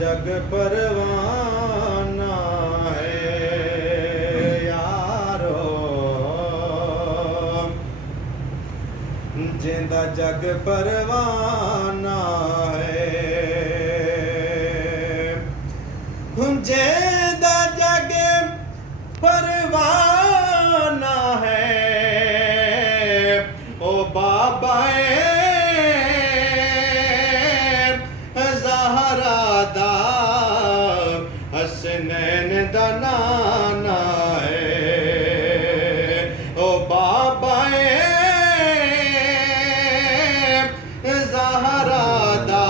जग परवाना है यारो, जिंदा जग परवाना है, जिंदा जग परवाना है। ओ बाबा हसनैन दा नाना है। ओ बाबा ज़हरा दा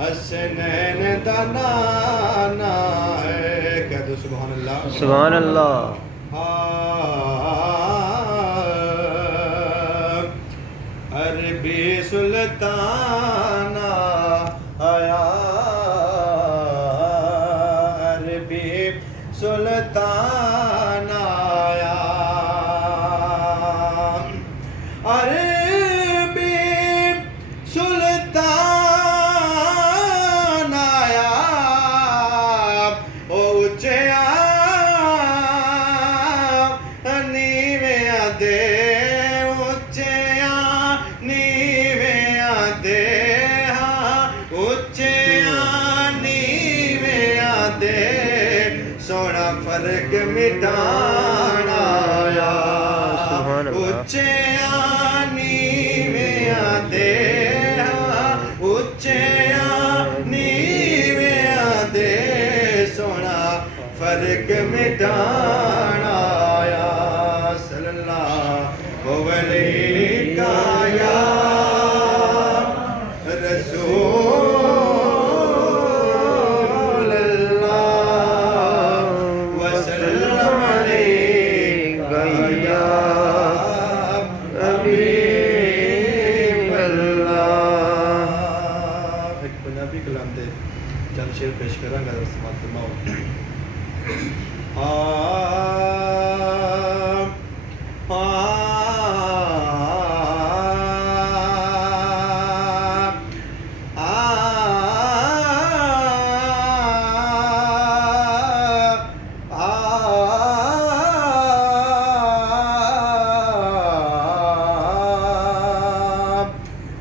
हसनैन दा नाना है। कह दो सुभान अल्लाह, सुभान अल्लाह। अरबी सुल्ताना आया, सुल्तान आया, अरबी सुल्तान आया। ओ उच्चिया नीविया दे, उच्चिया नीविया दे, हाँ उच्चिया नीविया दे, सोना फर्क मिटाना आया। उच्चिया नीविया दे, उच्चिया नीविया दे, सोना फर्क मिटाना आया। सल्लल्लाहु अलैका या रसूल कलाम दे चंद शेर पेश करांगा, समाप्त फरमाओ।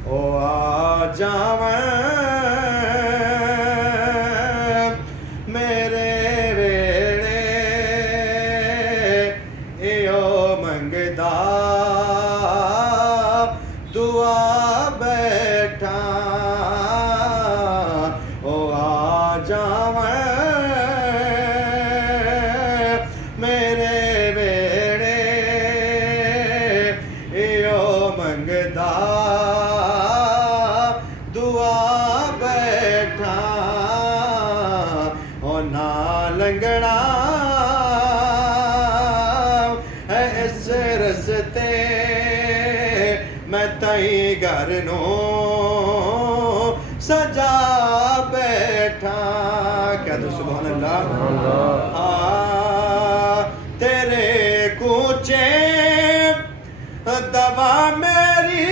ओ आ जावे दुआ बैठा, ओ आ जावे मेरे बेड़े, यो मंगदा दुआ बैठा। ओ ना लंगड़ा है इस रस्ते, मैं तई घर नो सजा बैठा। क्या तो सुभान अल्लाह। तेरे कूचे दवा मेरी,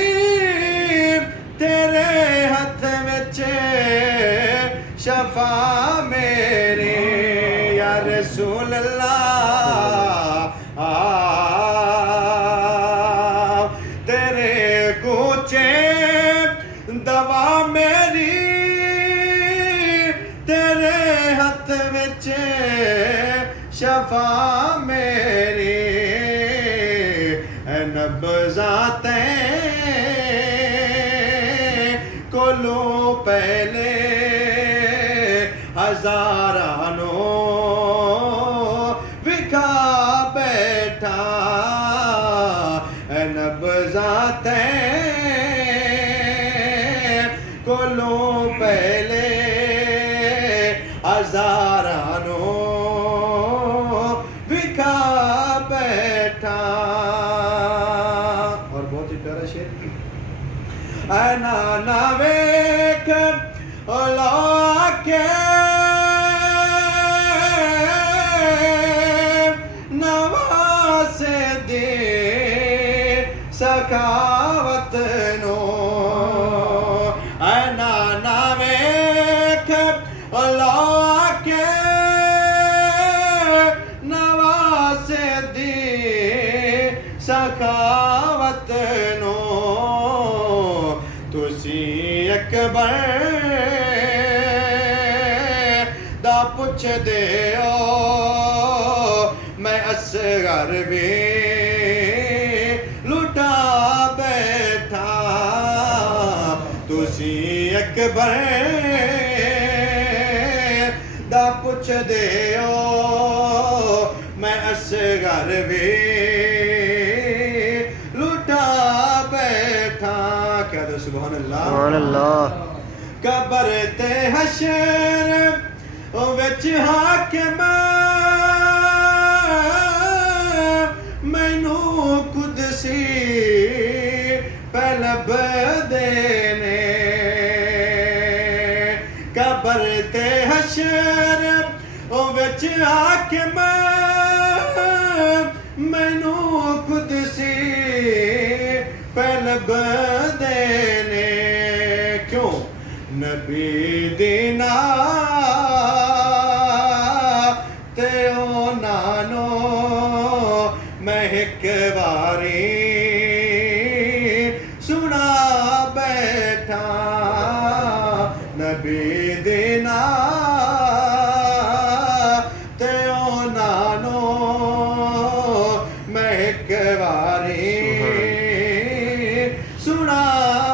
तेरे हथ विच शफा मेरी, या रसूल अल्लाह। दवा मेरी तेरे हथ विच शफा मेरी, नब्ज़ाते कोलों पहले हज़ारानो विखा बैठा, नब्ज़ाते कोलों पहले हज़ार यारां नूं विखा बैठा। और बहुत ही प्यारा शेर, ऐ नाना वेख लो के नवासे दे सखावत नो। ऐ नाना वेख लो के नवासे दे सखावत नो। तुसी अकबर दा पुछदे हो, मैं असगर भी लुटा बैठा। तुसी अकबर दा पुछदे हो, मैं असगर भी लुटा बैठा। क्या दो सुभान अल्लाह। सुभान अल्लाह। कबर ते हशर विच हाकिम मैनू कुदसी लभदे ने। कबर ते हशर विच हाकिम मैनू कुदसी लभदे ने। क्यों? नबी दी नात ते उन्हां नूं मैं एक वारी सुना बैठा। नबी दी नात ते उन्हां नूं मैं एक वारी सुना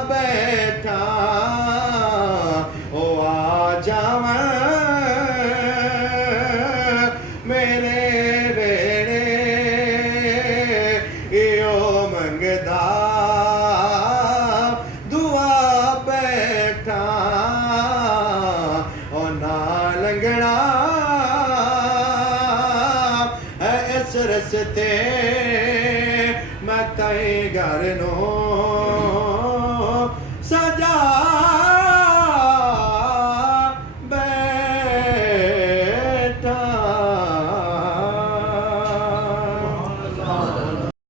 बैठा। ओ आ जावै मेरे वेड़े इहो मंगदा दुआ बैठा। ओ ना लंघना है इस रस्ते